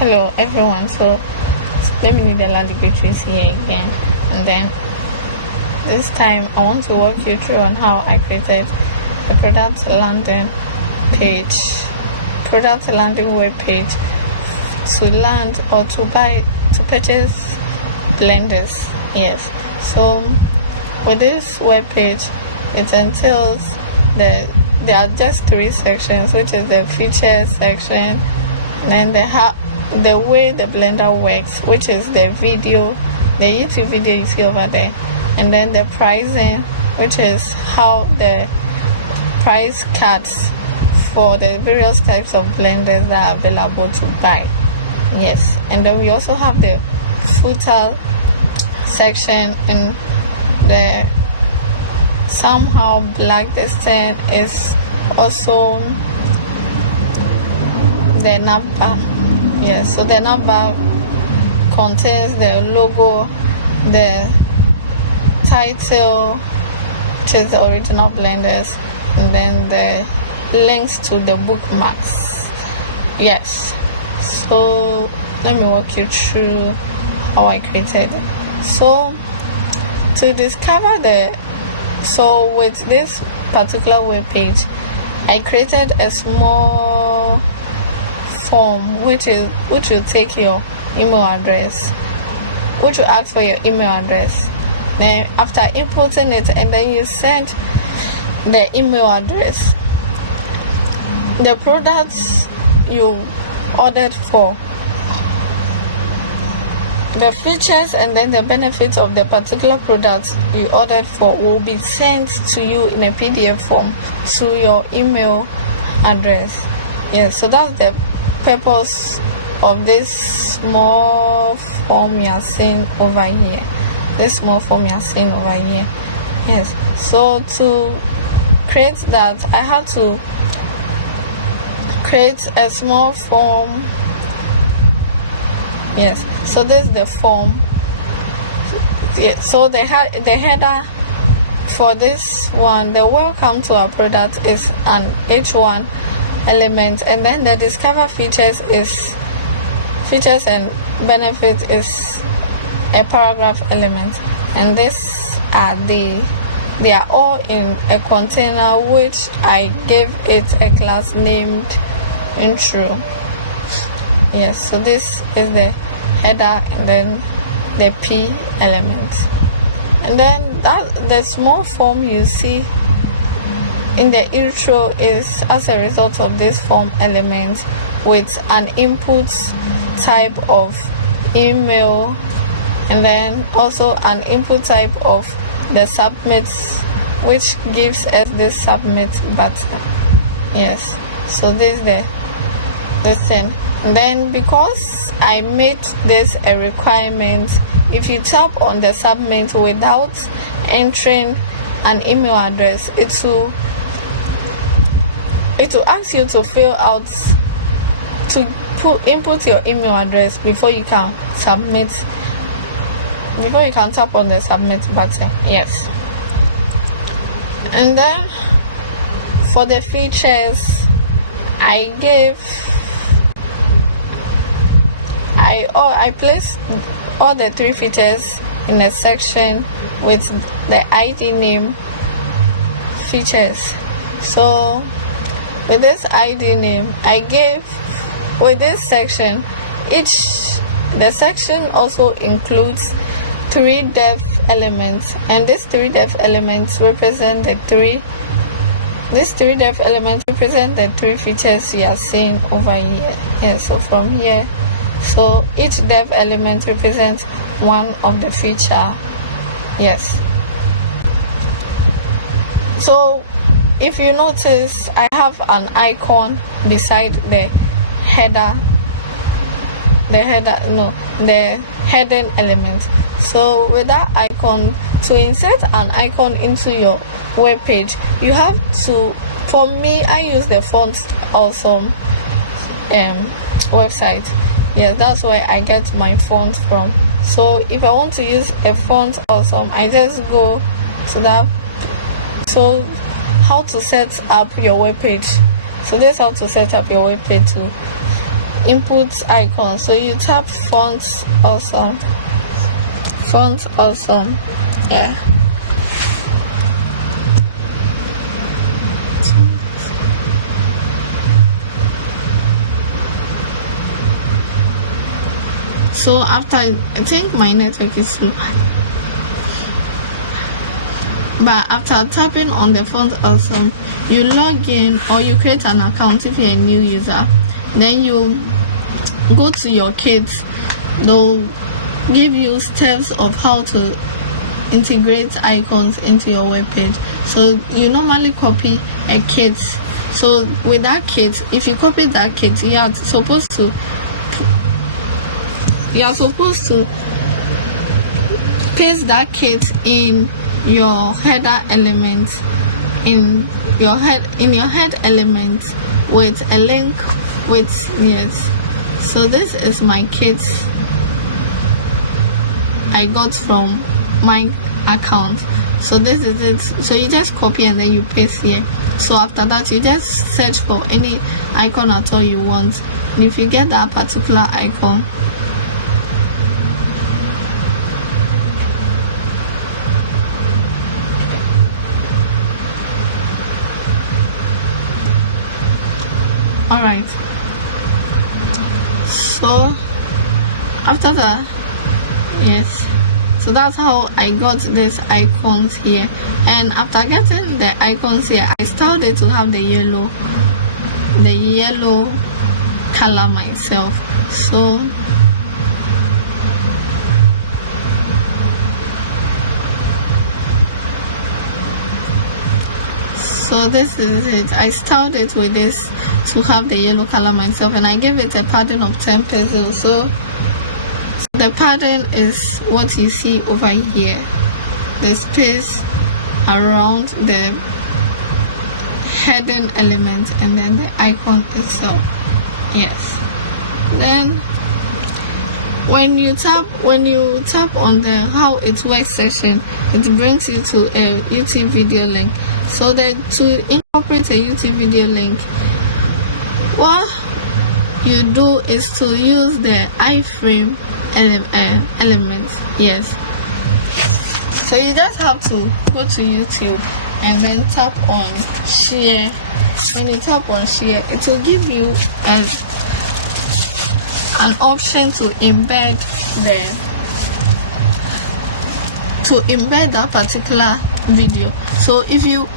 Hello everyone, so let me need the landing pages here again, and then this time I want to walk you through on how I created a product landing web page to land or to purchase blenders. Yes, so with this web page, it entails there are just 3 sections, which is the features section, and then the way the blender works, which is the YouTube video you see over there, and then the pricing, which is how the price cards for the various types of blenders that are available to buy. Yes, and then we also have the footer section, and the somehow black distance is also the navbar. Yes, so the navbar contains the logo, the title, which is the original blenders, and then the links to the bookmarks. Yes, so let me walk you through how I created it. So to discover with this particular web page, I created a small form which will take your email address, which will ask for your email address. Then after inputting it, and then you send the email address, the products you ordered for, the features and then the benefits of the particular product you ordered for will be sent to you in a PDF form to your email address. Yes, so that's the purpose of this small form you are seeing over here. Yes, so to create that, I had to create a small form. Yes, so this is the form. Yeah, so the header for this one, the welcome to our product, is an H1 element, and then the discover features and benefits is a paragraph element, and they are all in a container which I gave it a class named intro. Yes, so this is the header and then the P element, and then the small form you see in the intro is as a result of this form element with an input type of email, and then also an input type of the submit, which gives us this submit button. Yes, so this is the thing. And then because I made this a requirement, if you tap on the submit without entering an email address, it will ask you to fill out, to input your email address before you can submit, before you can tap on the submit button. Yes, and then for the features, I placed all the 3 features in a section with the ID name features. So with this ID name, I gave, with this section, the section also includes 3 dev elements, and these 3 dev elements represent the 3 features you are seeing over here. Yeah, so from here, so each dev element represents one of the feature. Yes, so if you notice, I have an icon beside the heading element. So with that icon, to insert an icon into your web page, you have to, for me, I use the Font Awesome website. Yes, that's where I get my font from. So if I want to use a Font Awesome, I just go to that. So how to set up your web page. So this is how to set up your web page too. input icon. So you tap font awesome. Yeah. So after, I think my network is slow, but after tapping on the font awesome, you log in or you create an account if you're a new user. Then you go to your kit. They'll give you steps of how to integrate icons into your web page. So you normally copy a kit. So with that kit, if you copy that kit, you are supposed to paste that kit in your header element, in your head element with a link with yes. So this is my kit I got from my account. So this is it. So you just copy and then you paste here. So after that, you just search for any icon at all you want, and if you get that particular icon, all right. So after that, yes, so that's how I got these icons here. And after getting the icons here, I styled it to have the yellow color myself. So this is it. I styled it with this to have the yellow color myself, and I gave it a padding of 10 pixels. So the pattern is what you see over here, the space around the heading element and then the icon itself. Yes. Then when you tap on the how it works section, it brings you to a YouTube video link. So that to incorporate a YouTube video link, what you do is to use the iframe element. Yes. So you just have to go to YouTube and then tap on share. When you tap on share, it will give you an option to embed that particular video. So if you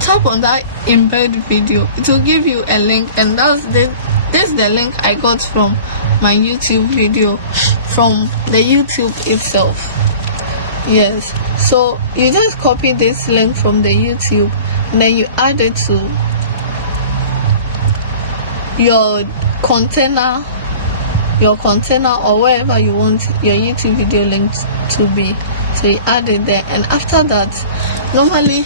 tap on that embed video, it will give you a link, and this is the link I got from my YouTube video, from the YouTube itself. Yes. So you just copy this link from the YouTube, and then you add it to your container or wherever you want your YouTube video link to be. So you add it there, and after that, normally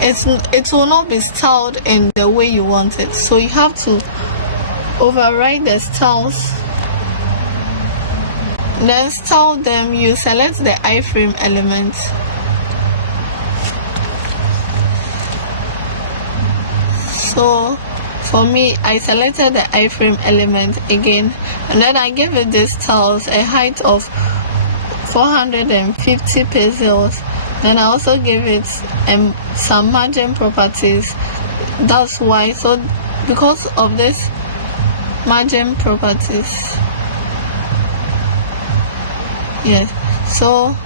it will not be styled in the way you want it. So you have to override the styles, then style them. You select the iframe element. So for me, I selected the iframe element again, and then I gave it this styles a height of 450 pixels. Then I also gave it some margin properties. That's why. So because of this margin properties, yes. So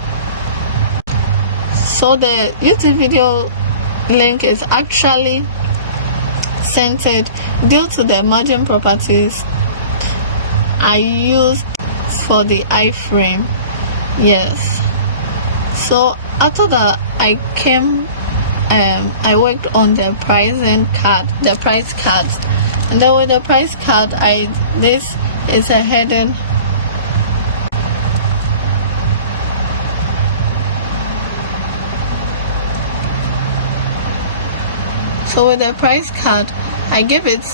the YouTube video link is actually centered due to the margin properties I used for the iframe. Yes. So after that, I worked on the price card, and then with the price card, this is a heading. So with the price card, I gave it,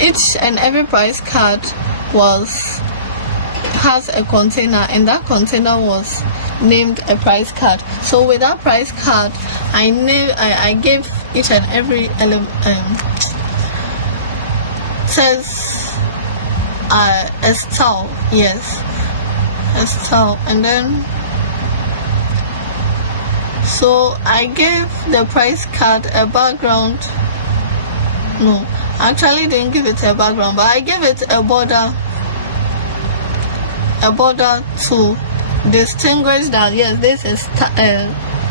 each and every price card has a container, and that container was named a price card. So with that price card, I gave each and every element, says a style, yes, a style. And then so I gave the price card a background. No, actually didn't give it a background, but I gave it a border to distinguish that yes, this is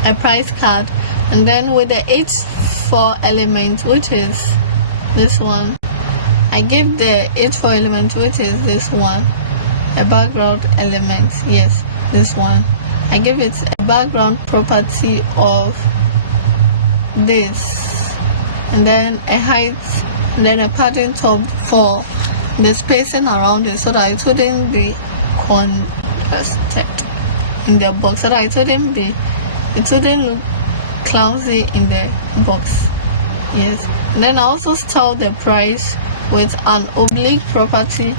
a price card. And then with the H4 element, which is this one, I give the H4 element, which is this one, a background element, yes, this one. I give it a background property of this, and then a height, and then a padding top for the spacing around it, so that it wouldn't be congested in the box, so that it wouldn't look clumsy in the box. Yes. And then I also style the price with an oblique property.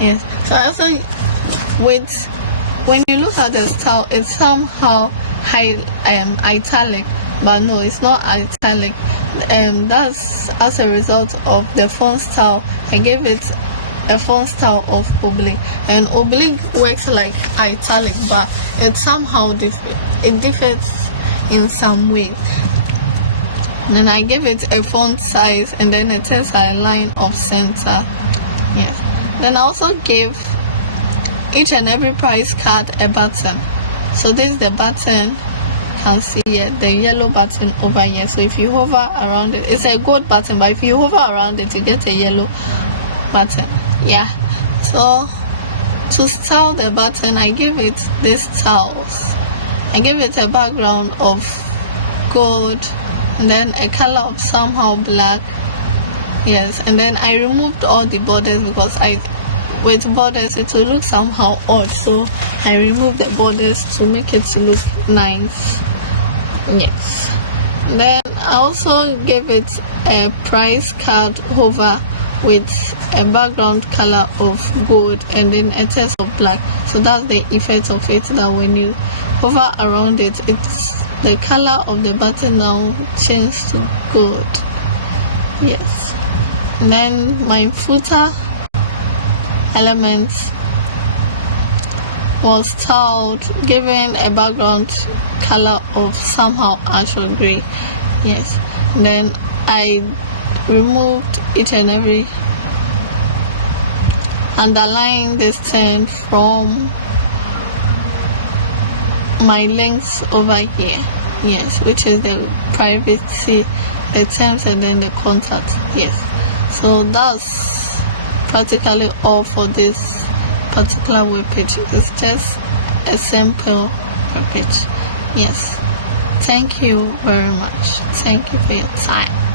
Yes. So also when you look at the style, it's somehow italic, but no, it's not italic. That's as a result of the font style. I gave it a font style of oblique, and oblique works like italic, but it somehow differs in some way. And then I gave it a font size, and then it has a line of center. Yes. Then I also gave each and every price card a button. So this is the button. Can see here the yellow button over here. So if you hover around it, it's a gold button, but if you hover around it, you get a yellow button. Yeah. So to style the button, I give it these styles. I give it a background of gold, and then a color of somehow black. Yes, and then I removed all the borders because with borders it will look somehow odd, so I removed the borders to make it look nice. Yes. Then I also gave it a price card hover with a background color of gold and then a text of black. So that's the effect of it, that when you hover around it, it's the color of the button now changes to gold. Yes. And then my footer element was styled, given a background color of somehow ash or gray. Yes. And then I removed each and every underline distance from my links over here. Yes, which is the privacy, the terms, and then the contact. Yes. So that's practically all for this particular web page. It's just a simple web page. Yes. Thank you very much. Thank you for your time.